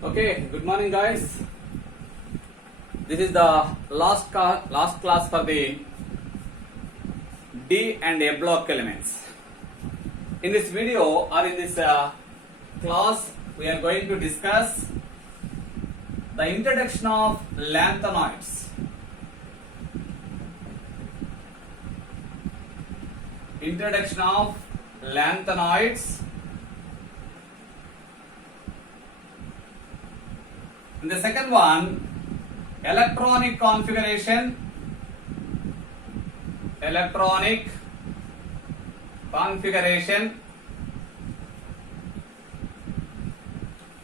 Okay, good morning, guys. This is the last class for the D and A block elements. In this video or in this class, we are going to discuss the introduction of lanthanoids. Introduction of lanthanoids. And the second one, electronic configuration. Electronic configuration.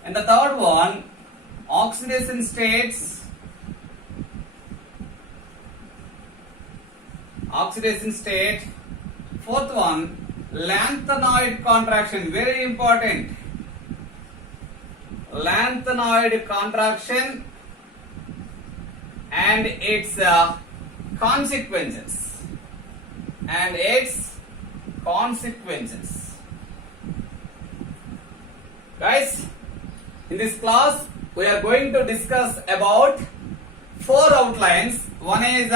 And the third one, oxidation states. Oxidation state. Fourth one, lanthanoid contraction. Very important. Lanthanoid contraction and its consequences. Guys, in this class we are going to discuss about four outlines. One is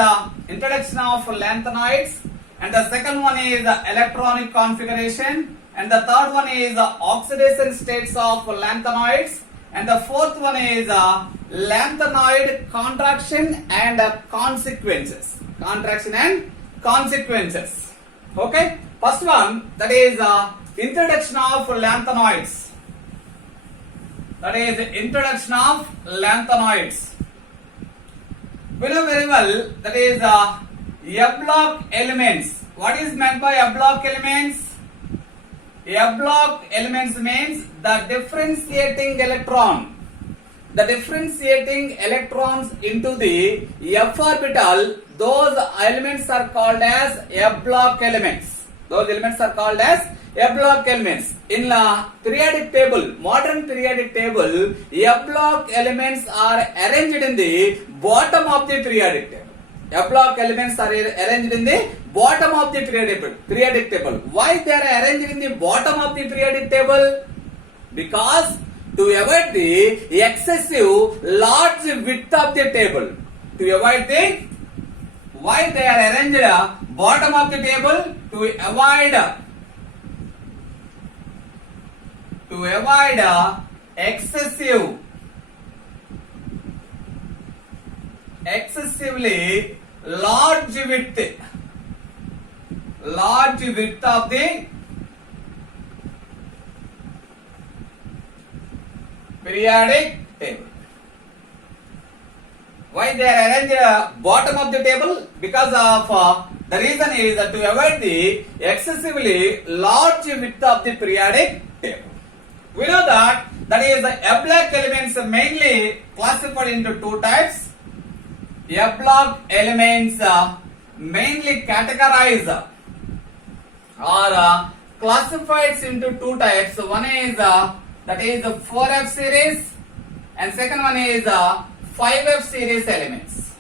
introduction of lanthanoids, and the second one is electronic configuration, and the third one is oxidation states of lanthanoids, and the fourth one is lanthanoid contraction and consequences. Contraction and consequences. Okay. First one, that is introduction of lanthanoids. That is introduction of lanthanoids. We know very well that is F-block elements. What is meant by F-block elements? F-block elements means the differentiating electron. The differentiating electrons into the F orbital, those elements are called as F-block elements. Those elements are called as F-block elements. In the periodic table, modern periodic table, F-block elements are arranged in the bottom of the periodic table. F-block elements are arranged in the bottom of the periodic table. Why they are arranged in the bottom of the periodic table? Because to avoid the excessive large width of the table. To avoid the, why they are arranged bottom of the table? To avoid excessively large width of the periodic table. Why they are arranged bottom of the table? Because of the reason is to avoid the excessively large width of the periodic table. We know that is the F-block elements mainly classified into two types. F-block elements mainly categorized or classified into two types. One is that is 4F series, and second one is 5F series elements.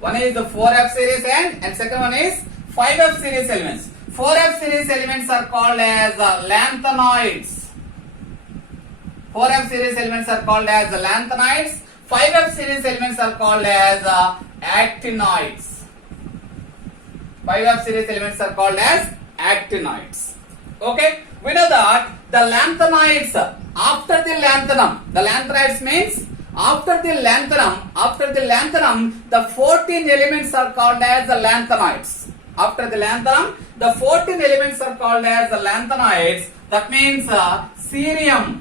One is the 4F series and second one is 5F series elements. 4F series elements are called as lanthanoids. 4F series elements are called as lanthanoids. 5F series elements are called as actinoids. 5F series elements are called as actinoids. Okay, we know that the lanthanoids after the lanthanum. The lanthanoids means after the lanthanum, the 14 elements are called as the lanthanoids. After the lanthanum, the 14 elements are called as the lanthanoids. That means cerium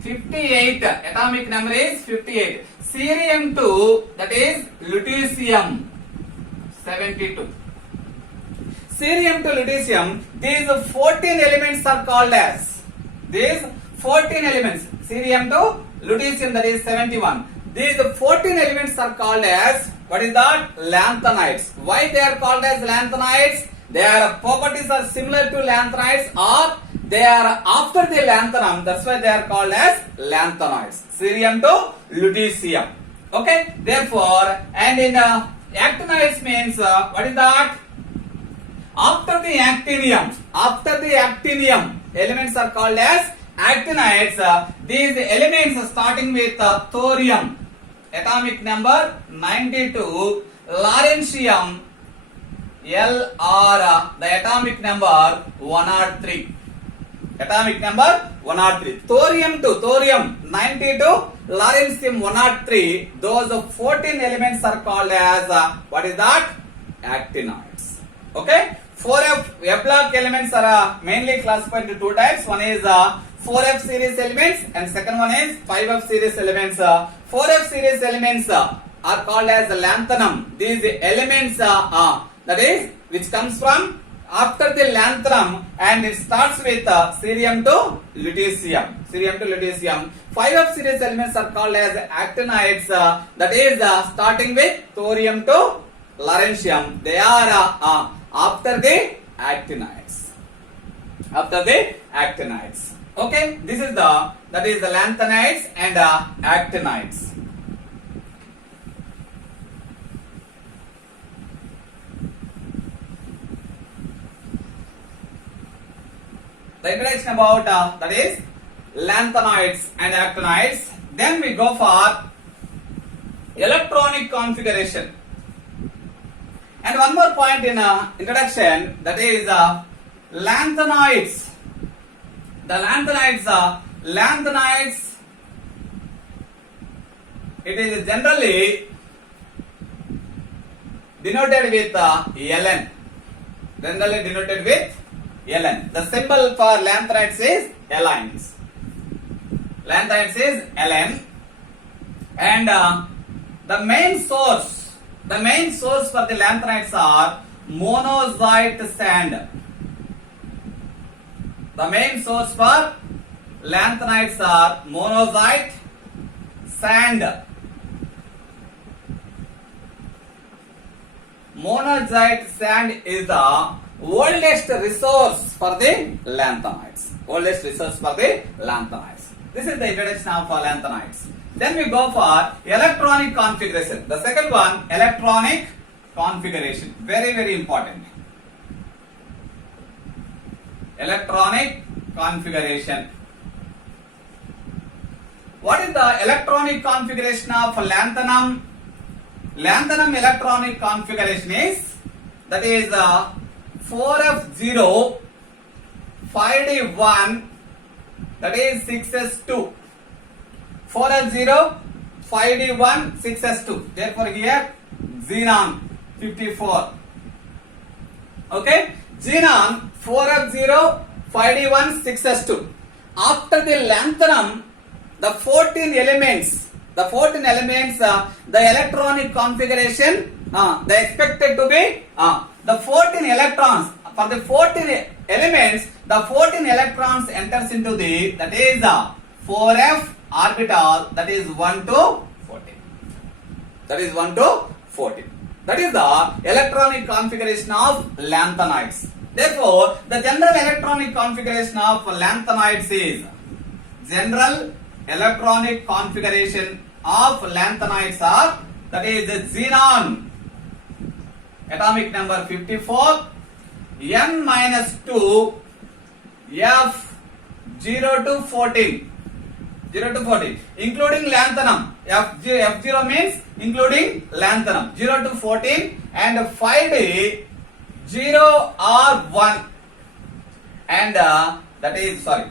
58, atomic number is 58. Cerium 2, that is lutetium 72. Cerium to lutetium, these 14 elements are called as, these 14 elements, cerium to lutetium, that is 71. These 14 elements are called as, what is that? Lanthanoids. Why they are called as lanthanoids? Their properties are similar to lanthanoids, or they are after the lanthanum, that's why they are called as lanthanoids. Cerium to lutetium. Okay, therefore, and in actinoids means what is that? After the actinium, elements are called as actinides, these elements starting with thorium, atomic number 92, lawrencium, Lr, the atomic number 103. Atomic number 103. Thorium 2, thorium 92, lawrencium 103. Those 14 elements are called as what is that? Actinides. Okay. 4f F block elements are mainly classified into two types. One is 4f series elements and second one is 5f series elements. 4f series elements are called as lanthanum. These elements that is which comes from after the lanthanum and it starts with cerium to lutetium. Cerium to lutetium. 5f series elements are called as actinides. That is starting with thorium to lawrencium. They are after the actinides. After the actinides. Okay, this is the lanthanides and actinides. The introduction about that is lanthanides and actinides. Then we go for electronic configuration. And one more point in introduction, that is lanthanides. The lanthanides, it is generally denoted with Ln. Generally denoted with Ln. The symbol for lanthanides is Lns. Lanthanides is Ln. And the main source for the lanthanides are monazite sand. The main source for lanthanides are monazite sand. Monazite sand is the oldest resource for the lanthanides. Oldest resource for the lanthanides. This is the introduction of lanthanides. Then we go for electronic configuration. The second one, electronic configuration. Very, very important. Electronic configuration. What is the electronic configuration of lanthanum? Lanthanum electronic configuration is, that is 4f0, 5d1, that is 6s2. 4f0, 5d1, 6s2. Therefore here xenon 54. Okay, xenon 4f0, 5d1, 6s2. After the lanthanum, the 14 elements, the electronic configuration, they expected to be the 14 electrons. For the 14 elements, the 14 electrons enters into the, that is 4f orbital, that is 1 to 14. That is 1 to 14. That is the electronic configuration of lanthanides. Therefore, the general electronic configuration of lanthanides is, general electronic configuration of lanthanides are, that is xenon, atomic number 54, n-2, f 0 to 14. 0 to 14, including lanthanum. F0 means including lanthanum. 0 to 14 and 5d 0 or 1. And that is, sorry,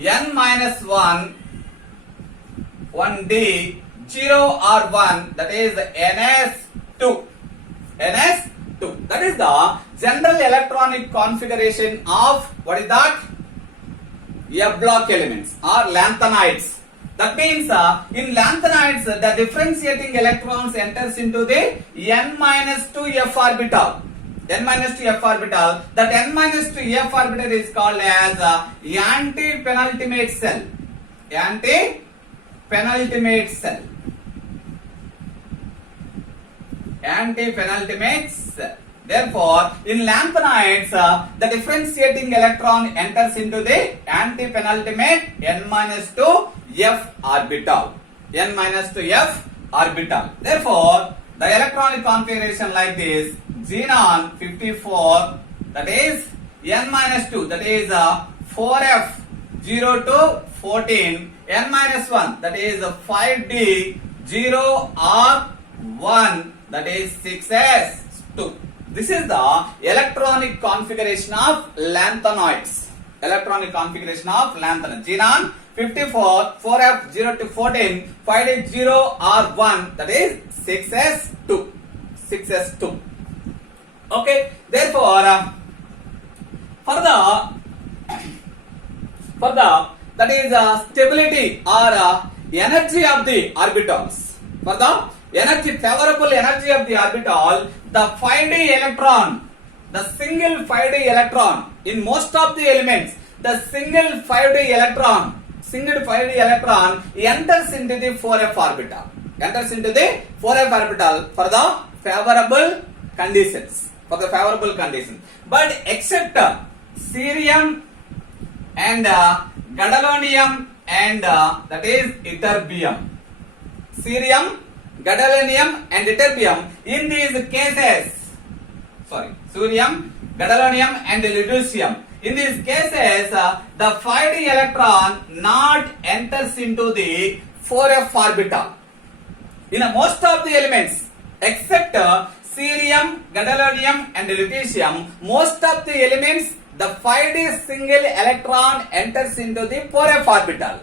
n-1, 1d 0 or 1, that is ns2. ns2. That is the general electronic configuration of, what is that? F block elements or lanthanides. That means in lanthanides, the differentiating electrons enters into the n-2 f orbital. n-2 f orbital. That n-2 f orbital is called as anti-penultimate cell. Anti-penultimate cell. Anti-penultimate cell. Therefore, in lanthanides, the differentiating electron enters into the anti-penultimate n-2 f orbital. n-2 f orbital. Therefore, the electronic configuration like this, xenon 54, that is n-2, that is 4f 0 to 14, n minus 1, that is 5d, 0 or 1, that is 6s 2. This is the electronic configuration of lanthanoids. Electronic configuration of lanthanoids. Xenon 54, 4f 0 to 14, 5d, 0 or 1, that is 6s2. 6s2. Okay, therefore, for the that is stability or energy of the orbitals. For the favorable energy of the orbital, the 5d electron, the single 5d electron in most of the elements, the single 5d electron enters into the 4f orbital. Enters into the 4f orbital for the favorable conditions. For the favorable conditions. But except cerium and gadolinium and that is ytterbium. Cerium, gadolinium and ytterbium, in these cases, cerium, gadolinium and lutetium, in these cases the 5d electron not enters into the 4f orbital. In most of the elements except cerium, gadolinium and lutetium, most of the elements the 5d single electron enters into the 4f orbital.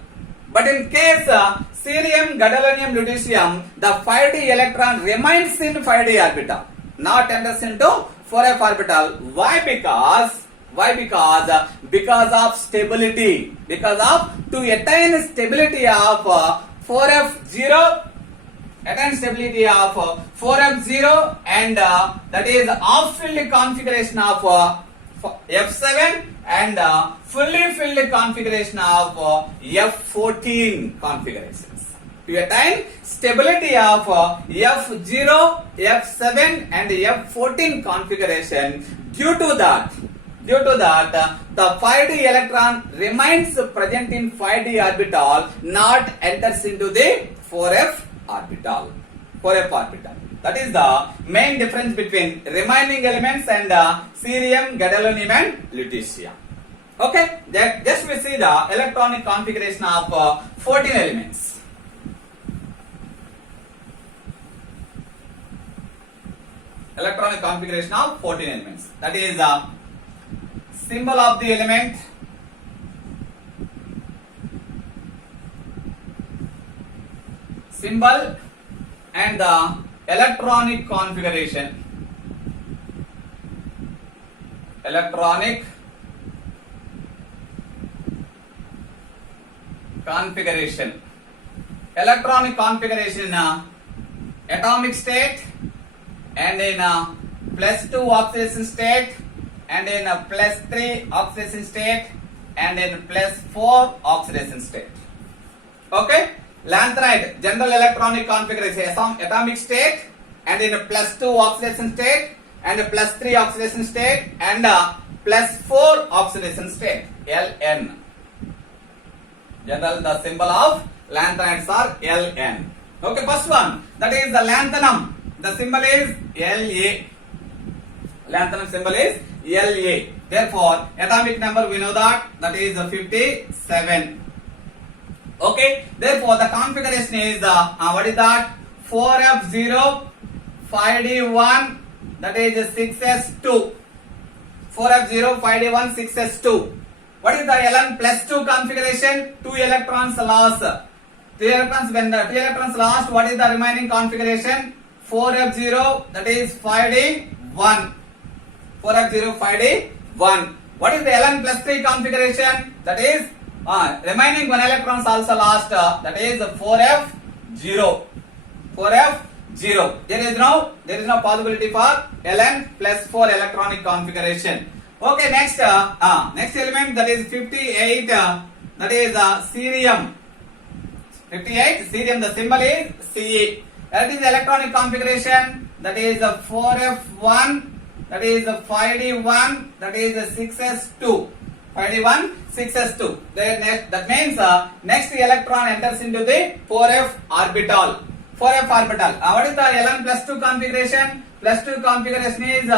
But in case cerium, gadolinium, lutetium, the 5d electron remains in 5d orbital, not enters into 4f orbital. Why? Because of stability. Because of to attain stability of 4f0, attain stability of 4f0 and that is off-filled configuration of F7 and fully filled configuration of F14 configurations. To attain stability of F0, F7 and F14 configuration, due to that the 5d electron remains present in 5d orbital, not enters into the 4f orbital. That is the main difference between remaining elements and cerium, gadolinium and lutetium. Okay, just we see the electronic configuration of 14 elements. Electronic configuration of 14 elements. That is the symbol of the element, symbol and the electronic configuration. Electronic configuration. Electronic configuration in atomic state and in +2 oxidation state and in +3 oxidation state and in +4 oxidation state. Okay, lanthanide general electronic configuration, atomic state and in +2 oxidation state and +3 oxidation state and +4 oxidation state, Ln. General, the symbol of lanthanides are Ln. Okay, first one, that is the lanthanum. The symbol is La. Lanthanum symbol is La. Therefore, atomic number we know that is 57. Okay, therefore the configuration is what is that? 4f0, 5d1, that is 6s2. 4f0, 5d1, 6s2. What is the Ln +2 configuration? 2 electrons lost. 3 electrons, when the 3 electrons lost, what is the remaining configuration? 4f0, that is 5d1. 4f0, 5d1. What is the Ln +3 configuration? That is remaining 1 electrons also lost, that is 4f0. 4f0. There is no possibility for Ln +4 electronic configuration. Okay, next element, that is 58, that is cerium. 58, cerium, the symbol is Ce. That is the electronic configuration, that is 4f1, that is 5d1, that is 6s2. 5d1, 6s2. That means next electron enters into the 4f orbital. 4f orbital. What is the Ln +2 configuration? +2 configuration is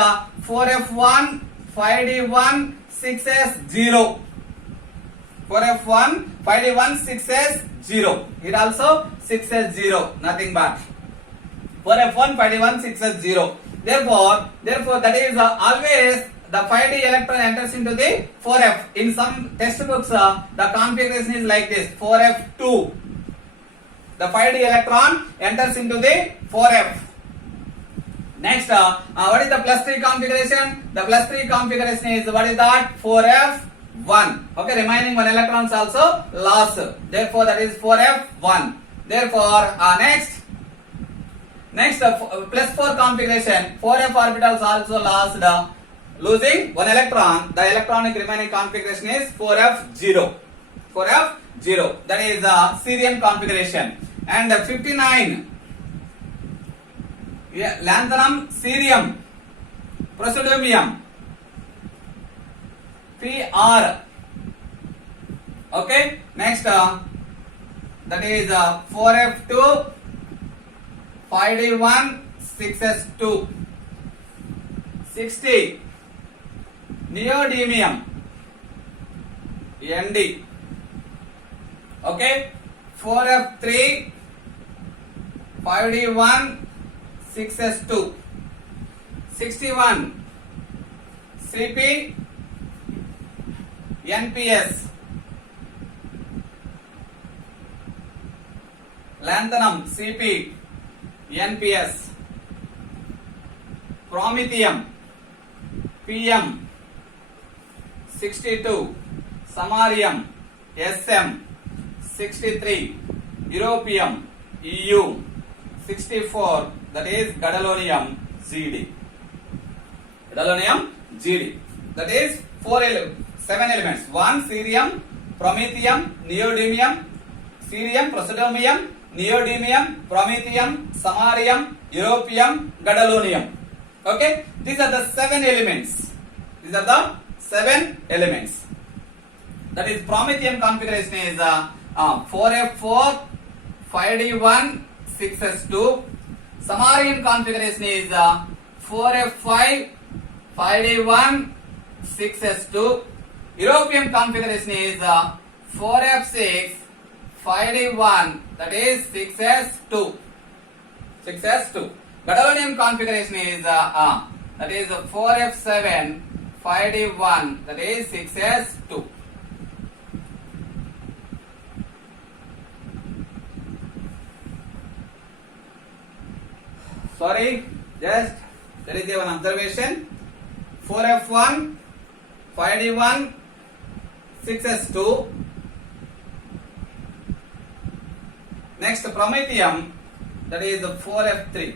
4f1, 5d1, 6s0. 4f1, 5d1, 6s0. Here also 6s0, nothing but 4f1, 5d1, 6s0. Therefore that is always the 5d electron enters into the 4f. In some textbooks, the configuration is like this: 4f2. The 5d electron enters into the 4f. Next, what is the plus 3 configuration? The plus 3 configuration is, what is that? 4f1. Okay, remaining 1 electrons also lost. Therefore, that is 4f1. Therefore, next plus 4 configuration, 4f orbitals also lost, losing 1 electron. The electronic remaining configuration is 4f0. 4f0. That is cerium configuration. And 59. Lanthanum, cerium, praseodymium, Pr. Okay. Next, that is 4f2, 5d1, 6s2, 60. Neodymium, Nd. Okay. 4f3, 5d1, 6s2, 61. Cp, Nps. Lanthanum, Cp, Nps. Promethium, Pm, 62. Samarium, Sm, 63. Europium, Eu, 64. That is gadolinium, Gd. Gadolinium, Gd. That is 7 elements. 1 cerium, promethium, neodymium, cerium, praseodymium, neodymium, promethium, samarium, europium, gadolinium. Okay, these are the 7 elements. These are the 7 elements. That is, promethium configuration is 4f4, 5d1, 6s2. Samarium configuration is 4f5, 5d1, 6s2. Europium configuration is 4f6, 5d1, that is 6s2. 6s2. Gadolinium configuration is that is 4f7, 5d1, that is 6s2. Sorry, just there is one observation. 4f1, 5d1, 6s2. Next, promethium, that is 4f3.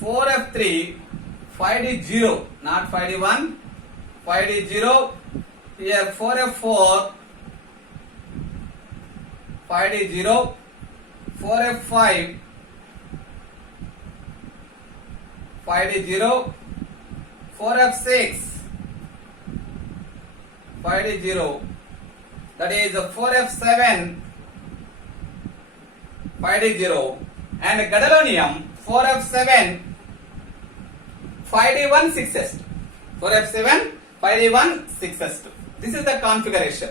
4f3, 5d0, not 5d1, 5d0. Here 4f4, 5d0. 4f5, 5d0. 4f6, 5d0. That is 4f7, 5d0. And gadolinium, 4f7, 5d1, 6s2. 4f7, 5d1, 6s2. This is the configuration.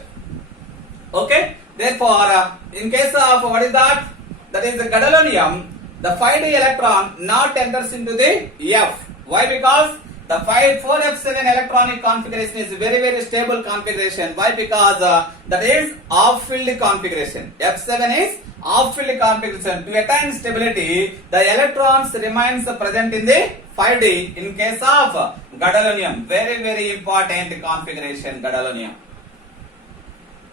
Okay. Therefore, in case of what is that? That is the gadolinium, the 5d electron not enters into the F. Why? Because the 4f7 electronic configuration is very stable configuration. Why? Because that is off-field configuration. F7 is off-field configuration. To attain stability, the electrons remains present in the 5d. In case of gadolinium, very important configuration, gadolinium.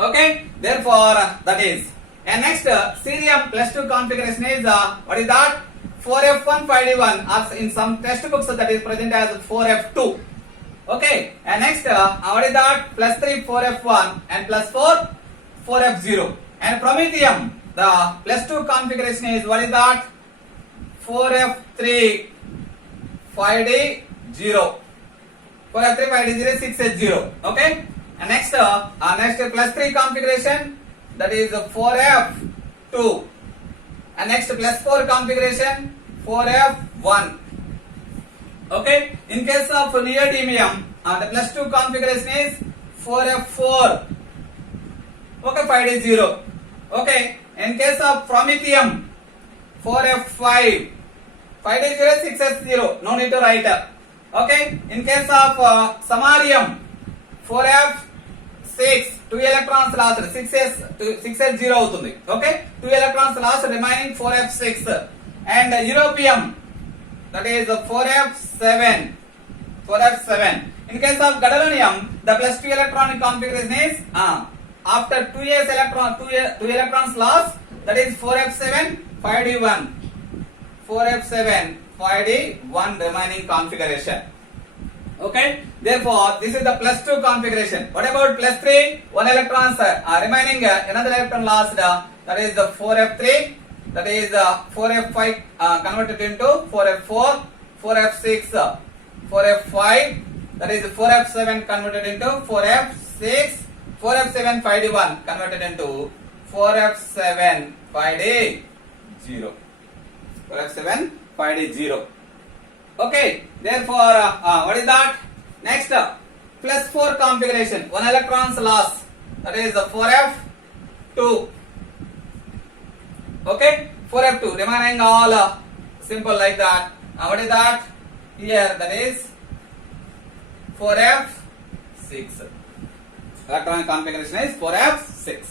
Okay, therefore that is. And next, cerium plus 2 configuration is what is that? 4f1, 5d1. Or in some textbooks that is present as 4f2. Okay, and next, what is that? Plus 3, 4f1, and plus 4, 4f0. And promethium, the plus 2 configuration is what is that? 4f3, 5d0. 4f3, 5d0, 6s0. Okay. And next plus 3 configuration, that is 4f2. And next plus 4 configuration, 4f1. Okay. In case of neodymium, the plus 2 configuration is 4f4. Okay, 5d0. Okay, in case of promethium, 4f5. 5d0, 6s0. No need to write. Okay, in case of samarium, 4f6. 2 electrons lost. 6s0 అవుతుంది. Okay, 2 electrons lost, remaining 4f6. And europium, that is 4f7. 4f7. In case of gadolinium, the plus 2 electronic configuration is after 2 electrons lost, that is 4f7, 5d1. 4f7, 5d1 remaining configuration. Okay, therefore this is the plus 2 configuration. What about plus 3? 1 electrons remaining, another electron lost, that is the 4f3, that is 4f5 converted into 4f4, 4f6, 4f5, that is 4f7 converted into 4f6, 4f7 5d1 converted into 4f7 5d0. 4f7 5d0. Okay, therefore what is that? Next, plus 4 configuration. 1 electrons lost, that is 4f2. Okay, 4f2 remaining all simple like that. What is that? Here that is 4f6. Electronic configuration is 4f6.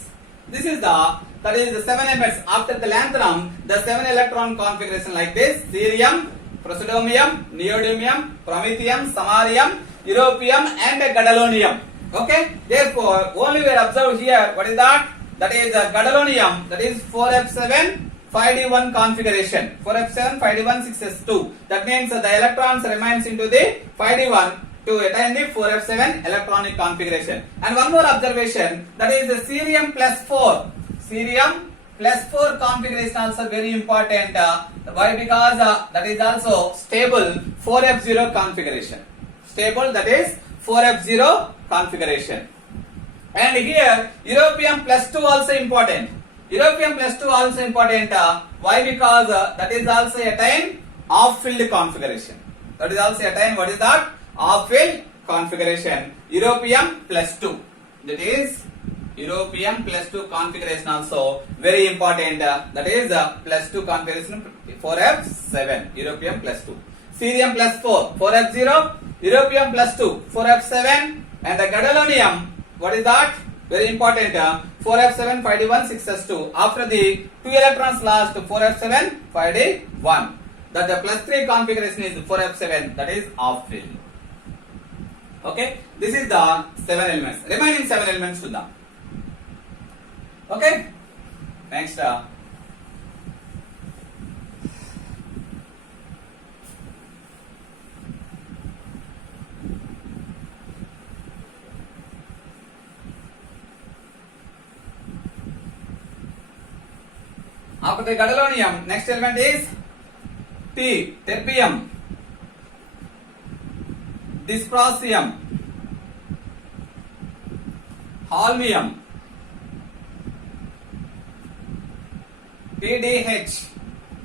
This is that is the 7 elements. After the lanthanum, the 7 electron configuration like this: cerium, praseodymium, neodymium, promethium, samarium, europium, and gadolinium. Okay, therefore only we are observed here. What is that? That is gadolinium. That is 4f7, 5d1 configuration. 4f7, 5d1, 6s2. That means the electrons remains into the 5d1 to attain the 4f7 electronic configuration. And one more observation, that is the cerium plus 4. Cerium plus 4 configuration also very important. Why? Because that is also stable 4f0 configuration. Stable, that is 4f0 configuration. And here europium plus 2 also important. Europium plus 2 also important. Why? Because that is also attain off-field configuration. That is also attain, what is that? Off-field configuration. Europium plus 2. That is europium plus 2 configuration also very important. That is plus 2 configuration 4f7. Europium plus 2. Cerium plus 4. 4f0. Europium plus 2. 4f7. And the gadolinium, what is that? Very important. 4f7, 5d1, 6s2. After the 2 electrons lost, 4f7, 5d1. That the plus 3 configuration is 4f7. That is off field. Okay, this is the 7 elements. Remaining 7 elements to the. Okay, next. After the gadolinium, next element is T, terbium, dysprosium, holmium, PDH,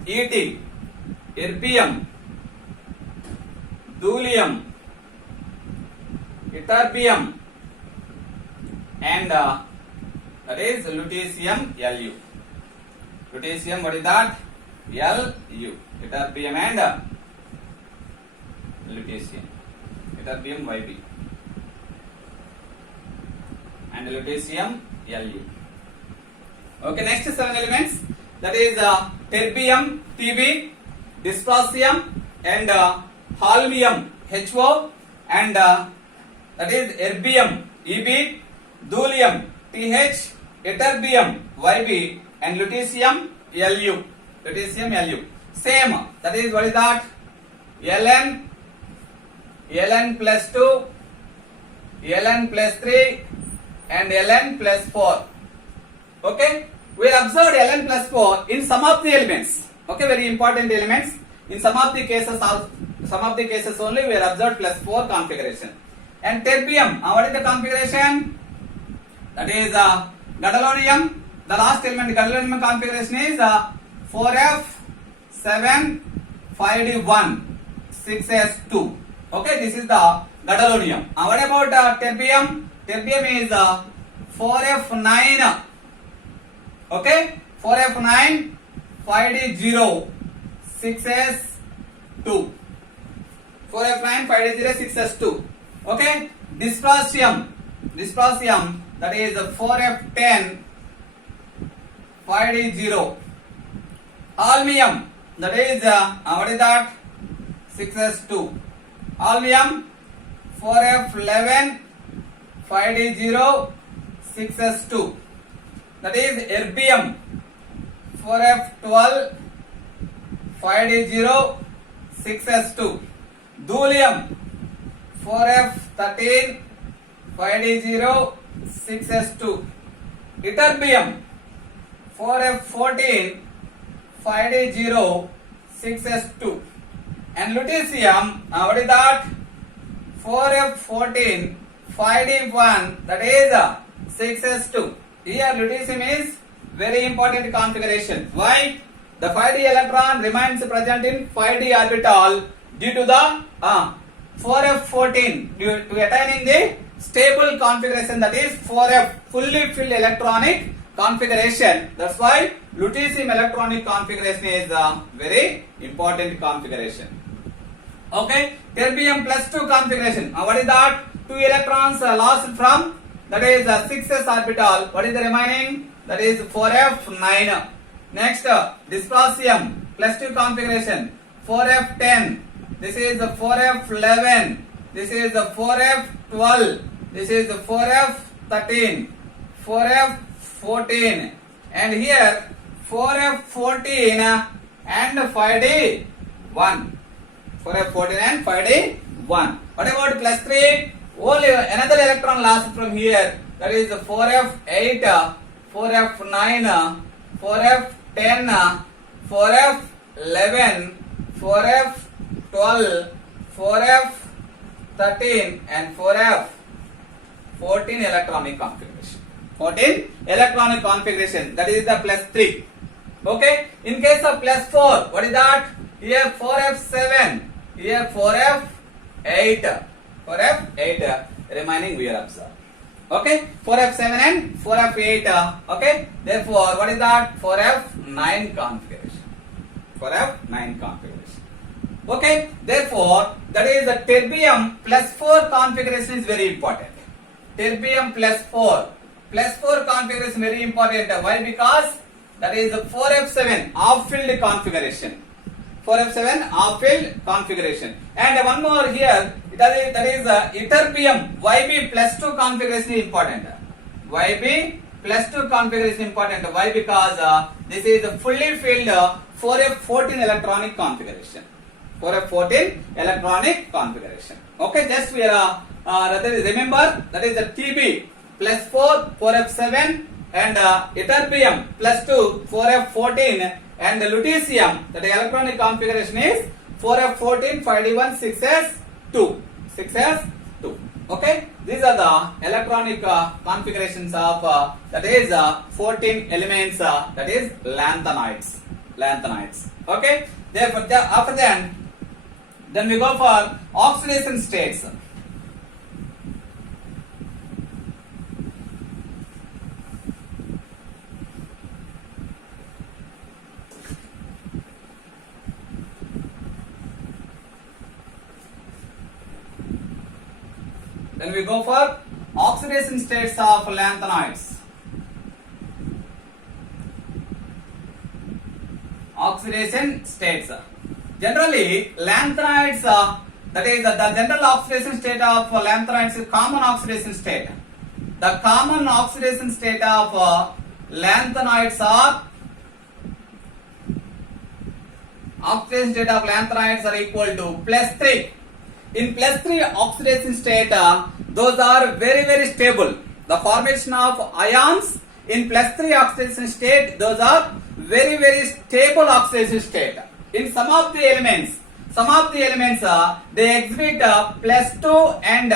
ET, erbium, thulium, ytterbium, and that is lutetium Lu. Lutetium, what is that? Lu. Ytterbium and lutetium. Ytterbium Yb. And lutetium Lu. Okay, next 7 elements. That is terbium Tb, dysprosium and holmium Ho, and that is erbium Eb, thulium Th, ytterbium Yb, and lutetium Lu. Lutetium Lu. Same. That is, what is that? Ln plus 2, Ln plus 3, and Ln plus 4. Okay, we observed Ln plus 4 in some of the elements. Okay, very important elements. In some of the cases only we are observed plus 4 configuration. And terbium, what is the configuration? That is gadolinium. The last element gadolinium configuration is 4f7 5d1 6s2. Okay, this is the gadolinium. What about terbium? Terbium is 4F9. Okay, 4F9 5D0 6S2. 4F9 5D0 6S2. Okay, dysprosium that is 4F10 5D0. Holmium that is what is that? 6S2. Holmium 4F11 5D0 6S2. That is erbium 4F12 5D0 6S2. Thulium 4F13 5D0 6S2. Ytterbium 4F14 5D0 6S2. And lutetium, what is that? 4F14 5D1, that is 6S2. Here lutetium is very important configuration. Why? The 5D electron remains present in 5D orbital due to the 4F14 to attaining the stable configuration, that is 4F fully filled electronic configuration. That's why lutetium electronic configuration is a very important configuration. Okay, terbium plus 2 configuration. What is that? 2 electrons lost from, that is 6s orbital. What is the remaining? That is 4F9. Next, dysprosium plus 2 configuration. 4F10. This is 4F11. This is 4F12. This is 4F13. 4F14. And here 4F14 and 5D1. 4F14 and 5D1. What about plus 3? Only another electron lost from here. That is 4F8, 4F9, 4F10, 4F11, 4F12, 4F13 and 4F14 electronic configuration. 14 electronic configuration. That is the plus 3. Okay. In case of plus 4, what is that? Here 4F7, here 4F8. 4F8 remaining we are observed. Okay, 4F7 and 4F8. Okay, therefore what is that? 4F9 configuration. 4F9 configuration. Okay, therefore that is the terbium plus 4 configuration is very important. Terbium plus 4. Plus 4 configuration very important. Why? Because that is the 4F7 off-filled configuration. 4F7 off-filled configuration. And one more here, that is ytterbium YB plus 2 configuration is important. YB plus 2 configuration important. Why? Because this is a fully filled 4F14 electronic configuration. 4F14 electronic configuration. Okay, just we are remember that is the TB plus 4 4F7 and ytterbium plus 2 4F14 and the lutetium, that electronic configuration is 4F14 5D1 6S2. 6S2. Okay, these are the electronic configurations of that is 14 elements, that is lanthanides. Lanthanides. Okay, therefore after that, then we go for oxidation states. Then we go for oxidation states of lanthanides. Oxidation states. Generally, lanthanides, that is the general oxidation state of lanthanides is common oxidation state. The common oxidation state of lanthanides are oxidation state of lanthanides are equal to plus 3. In plus 3 oxidation state, those are very, very stable. The formation of ions in plus 3 oxidation state, those are very, very stable oxidation state. In some of the elements, they exhibit plus 2 and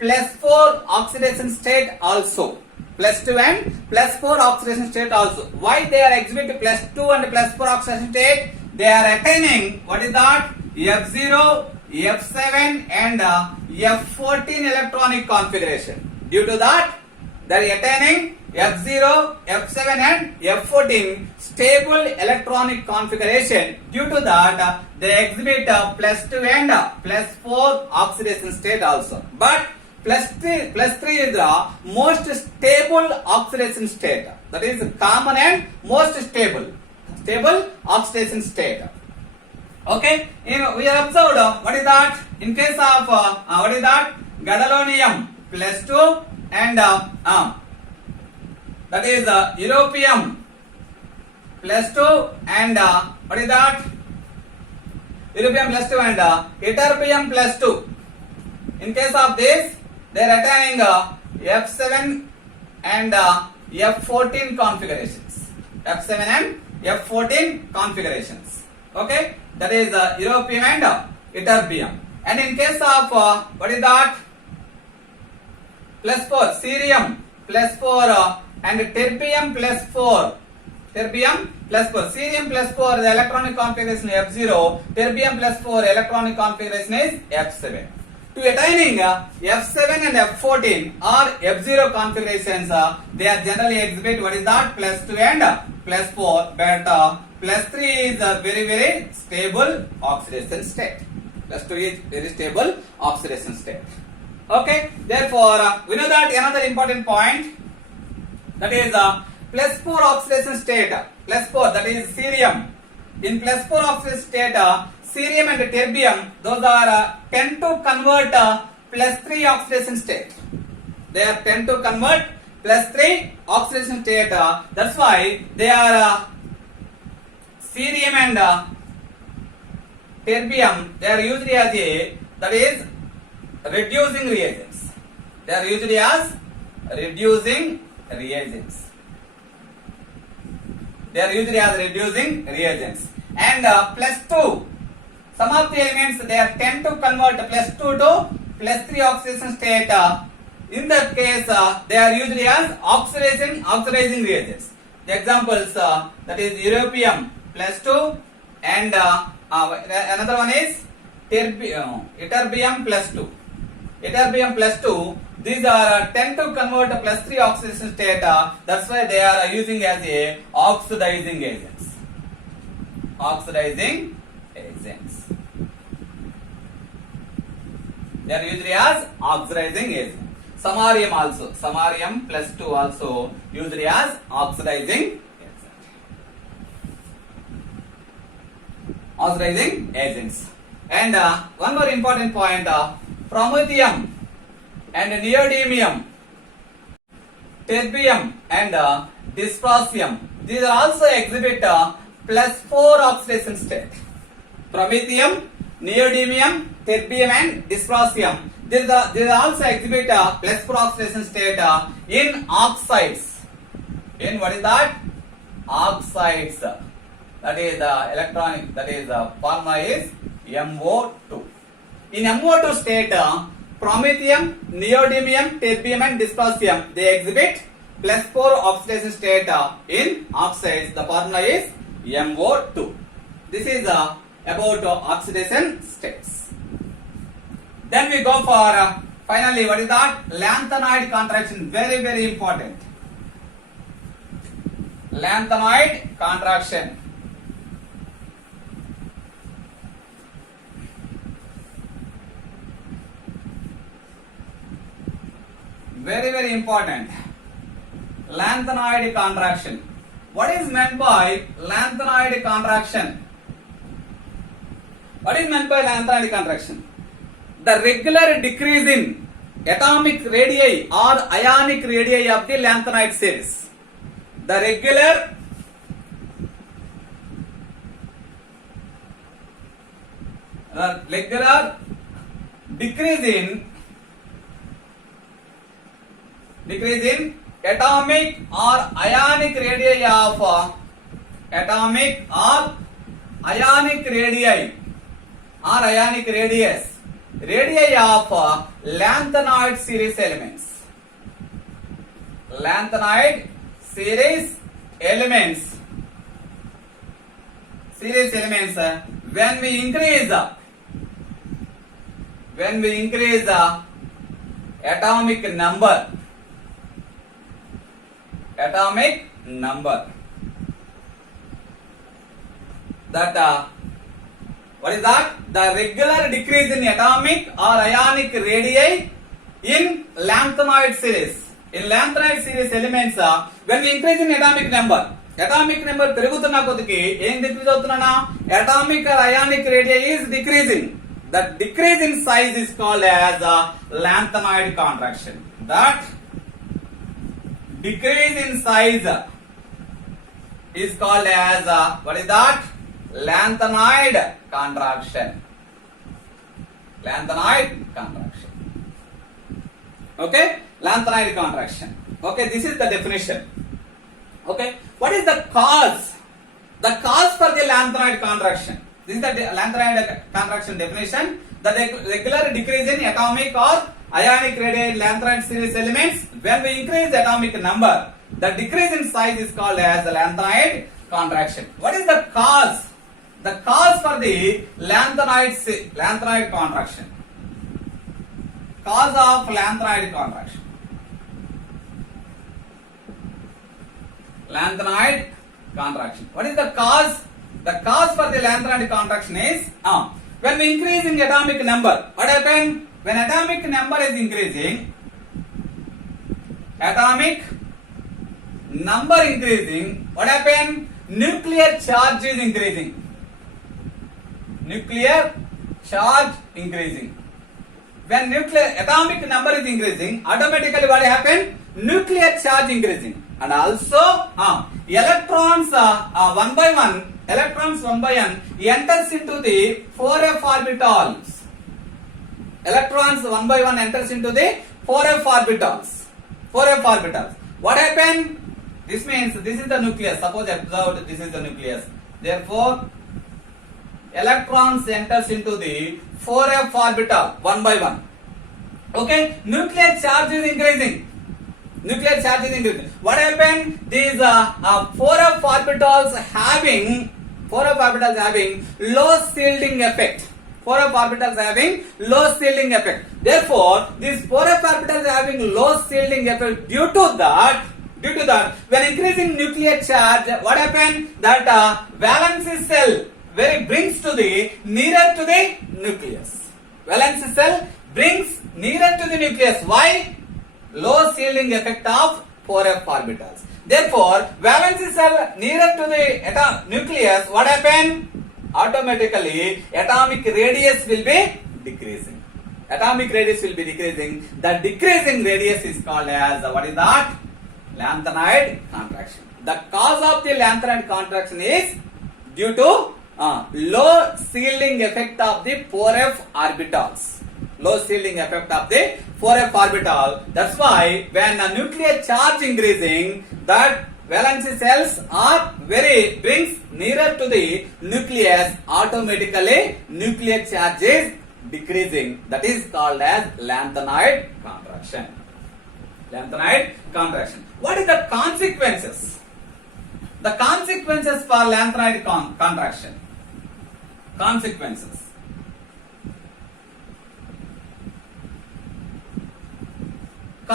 plus 4 oxidation state also. Plus 2 and plus 4 oxidation state also. Why they are exhibit plus 2 and plus 4 oxidation state? They are attaining, what is that? F0, F7 and F14 electronic configuration. Due to that, they are attaining F0, F7 and F14 stable electronic configuration. Due to that, they exhibit +2 and +4 oxidation state also. But +3 is the most stable oxidation state. That is common and most stable oxidation state. Okay, we have observed what is that? In case of what is that? Gadolinium +2 and that is europium +2 and what is that? Europium +2 and ytterbium +2. In case of this, they are attaining F7 and F14 configurations. F7 and F14 configurations. Okay, that is europium and ytterbium. And in case of what is that? +4, cerium +4 and terbium +4. Terbium +4. Cerium +4, the electronic configuration is F0. Terbium +4, electronic configuration is F7. To attaining F7 and F14 or F0 configurations, they are generally exhibit what is that? +2 and +4. But +3 is a very stable oxidation state. +2 is very stable oxidation state. Okay, therefore we know that another important point, that is +4 oxidation state. +4, that is cerium. In +4 oxidation state, cerium and terbium, those are tend to convert +3 oxidation state. They are tend to convert +3 oxidation state. That's why they are cerium and terbium. They are used as that is reducing reagents. They are used as reducing reagents. They are used as reducing reagents. And +2, some of the elements they are tend to convert +2 to +3 oxidation state. In that case, they are used as oxidizing reagents. The examples, that is europium +2 and another one is ytterbium +2. Ytterbium +2, these are tend to convert +3 oxidation state. That's why they are using as a oxidizing agents. Oxidizing agents. They are used as oxidizing agents. Samarium also. Samarium +2 also used as oxidizing agents. Oxidizing agents. And one more important point, promethium and neodymium, terbium and dysprosium. These are also exhibit +4 oxidation state. Promethium, neodymium, terbium and dysprosium. These also exhibit +4 oxidation state in oxides. In what is that? Oxides. That is electronic. That is formula is MO2. In MO2 state, promethium, neodymium, terbium and dysprosium, they exhibit +4 oxidation state in oxides. The formula is MO2. This is about oxidation states. Then we go for finally what is that? Lanthanoid contraction. Very important. Lanthanoid contraction. Very important. Lanthanoid contraction. What is meant by lanthanoid contraction? What is meant by lanthanoid contraction? The regular decrease in atomic radii or ionic radii of the lanthanoid series. The regular decrease in atomic or ionic radii of atomic or ionic radii or ionic radius radii of lanthanoid series elements. Lanthanoid series elements. When we increase when we increase the atomic number. Atomic number. That what is that? The regular decrease in atomic or ionic radii in lanthanoid series. In lanthanoid series elements, when we increase in atomic number పెరుగుతున్న కొద్దికి ఏం decrease అవుతున్నా atomic or ionic radii is decreasing. The decrease in size is called as lanthanoid contraction. That decrease in size is called as what is that? Lanthanoid contraction. Lanthanoid contraction. Okay, lanthanoid contraction. Okay, this is the definition. Okay, what is the cause? The cause for the lanthanoid contraction. This is the lanthanoid contraction definition. The regular decrease in atomic or ionic radii lanthanoid series elements when we increase the atomic number. The decrease in size is called as the lanthanoid contraction. What is the cause? The cause for the lanthanoid contraction. Cause of lanthanoid contraction. Lanthanoid contraction. What is the cause? The cause for the lanthanoid contraction is when we increase in atomic number. What happens? When atomic number is increasing, atomic number increasing, what happens? Nuclear charge is increasing. Nuclear charge increasing. When atomic number is increasing, automatically what happens? Nuclear charge increasing. And also electrons one by one enters into the 4f orbitals. Electrons one by one enters into the 4f orbitals. What happened? This means this is the nucleus. Suppose observed this is the nucleus. Therefore electrons enters into the 4f orbital one by one. Okay, nuclear charge is increasing. What happened? These 4f orbitals having low shielding effect. Therefore, these 4f orbitals having low shielding effect. Due to that, when increasing nuclear charge, what happened? That valence cell brings to the nearer to the nucleus. Valence cell brings nearer to the nucleus. Why? Low shielding effect of 4f orbitals. Therefore, valence cell nearer to the nucleus, what happened? Automatically, atomic radius will be decreasing. The decreasing radius is called as what is that? Lanthanoid contraction. The cause of the lanthanoid contraction is due to low shielding effect of the 4f orbitals. That's why when a nuclear charge increasing, that valence cells are brings nearer to the nucleus. Automatically, nuclear charge is decreasing. That is called as lanthanoid contraction. What is the consequences? The consequences for lanthanoid contraction.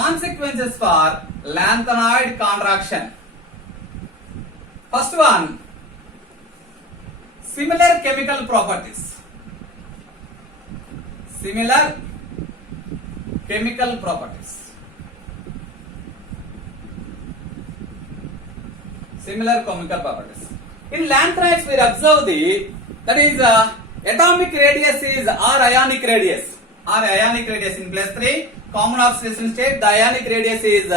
Consequences for lanthanoid contraction. First one, similar chemical properties. In lanthanides, we observe that is atomic radius is or ionic radius. In plus 3 common oxidation state, the ionic radius is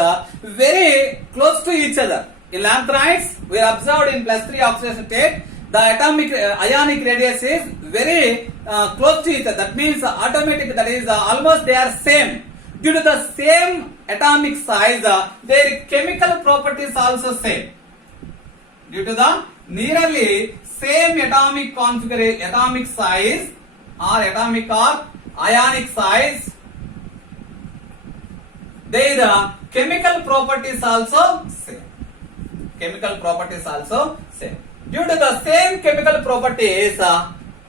very close to each other. In lanthanides, we observed in plus 3 oxidation state, the atomic ionic radius is very close to each other. That means automatic, that is almost they are same. Due to the same atomic size, their chemical properties also same. Due to the nearly same atomic configuration, atomic size or ionic size, their chemical properties also same. Due to the same chemical properties,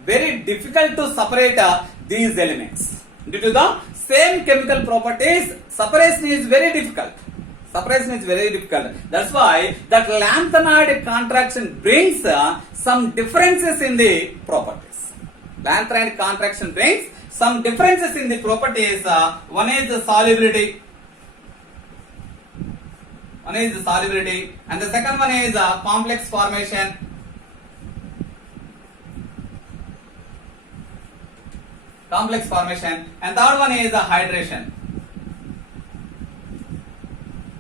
very difficult to separate these elements. Due to the same chemical properties, separation is very difficult. Separation is very difficult. That's why that lanthanoid contraction brings some differences in the properties. Lanthanoid contraction brings some differences in the properties. One is the solubility. One is the solubility, and the second one is complex formation. Complex formation, and third one is hydration.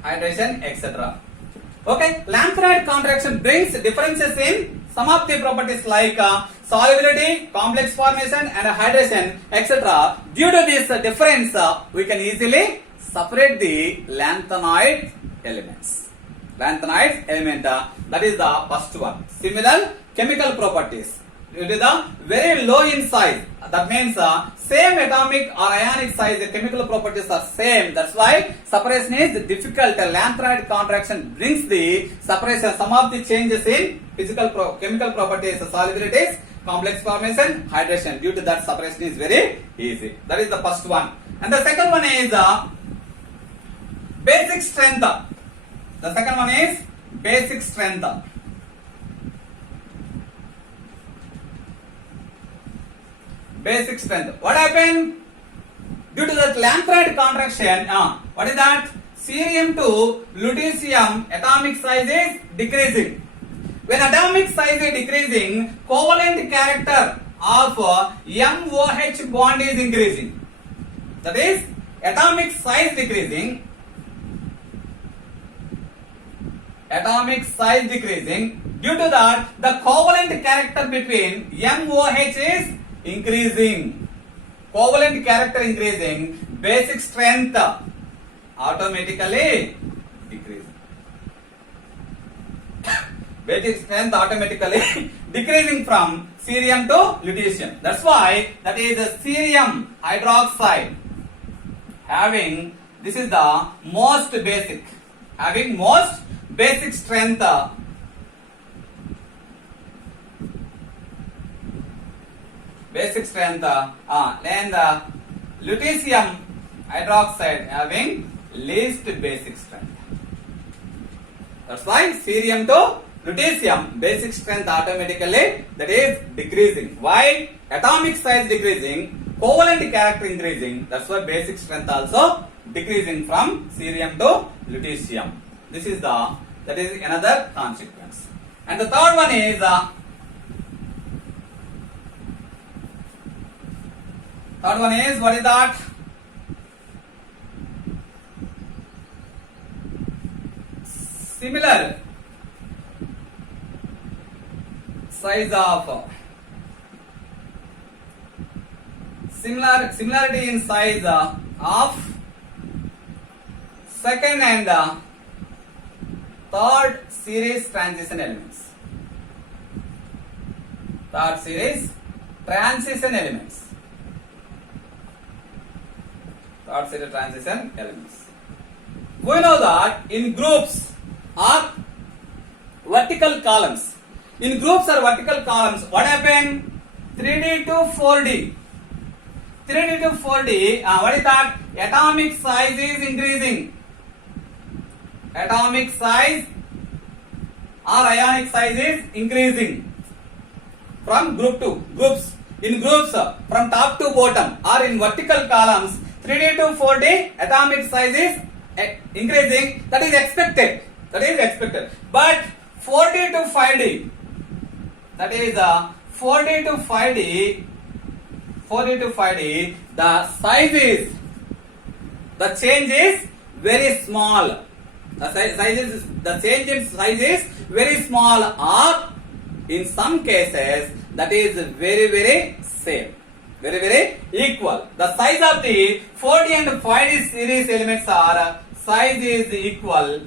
Hydration, etc. Okay, lanthanoid contraction brings differences in some of the properties like solubility, complex formation, and hydration, etc. Due to this difference, we can easily separate the lanthanoid elements. Lanthanoid element, that is the first one. Similar chemical properties. Due to the very low in size, that means same atomic or ionic size, the chemical properties are same. That's why separation is difficult. Lanthanoid contraction brings the separation. Some of the changes in chemical properties, solubilities, complex formation, hydration. Due to that, separation is very easy. That is the first one. And the second one is basic strength. The second one is basic strength. Basic strength. What happened? Due to that lanthanoid contraction, what is that? Cerium to lutetium atomic size is decreasing. When atomic size is decreasing, covalent character of MOH bond is increasing. That is, atomic size decreasing. Atomic size decreasing. Due to that, the covalent character between MOH is increasing. Covalent character increasing, basic strength automatically decreasing. Basic strength automatically decreasing from cerium to lutetium. That's why that is a cerium hydroxide having, this is the most basic, having most basic strength. Basic strength, and the lutetium hydroxide having least basic strength. That's why cerium to lutetium basic strength automatically that is decreasing. Why? Atomic size decreasing, covalent character increasing. That's why basic strength also decreasing from cerium to lutetium. This is that is another consequence. And the third one is what is that? Similar size of similarity in size of second and third series transition elements. Third series transition elements. Third series transition elements. We know that in groups or vertical columns. In groups or vertical columns, what happened? 3D to 4D. 3D to 4D, what is that? Atomic size is increasing. Atomic size or ionic size is increasing from group to groups. In groups, from top to bottom or in vertical columns, 3D to 4D, atomic size is increasing. That is expected. That is expected. But 4D to 5D, that is 4D to 5D, 4D to 5D, the size is, the change is very small. The change in size is very small, or in some cases that is very same, very equal. The size of the 4D and 5D series elements are size is equal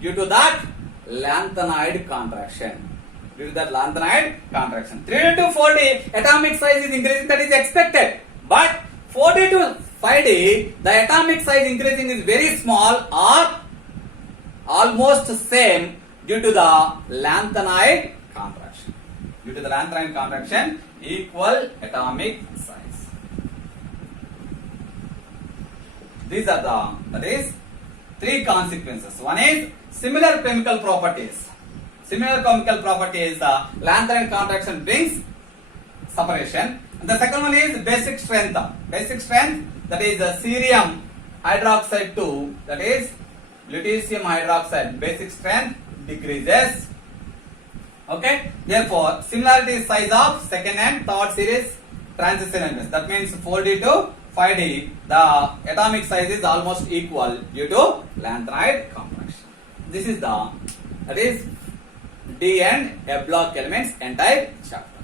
due to that lanthanoid contraction. Due to that lanthanoid contraction. 3D to 4D atomic size is increasing, that is expected. But 4D to 5D, the atomic size increasing is very small or almost same due to the lanthanoid contraction. Due to the lanthanoid contraction, equal atomic size. These are that is three consequences. One is similar chemical properties. Similar chemical properties, lanthanide contraction brings separation. And the second one is basic strength. Basic strength, that is cerium hydroxide to, that is lutetium hydroxide. Basic strength decreases. Okay. Therefore, similarity size of second and third series transition elements. That means 4d to 5d. The atomic size is almost equal due to lanthanide contraction. This is the, that is D and F block elements entire chapter.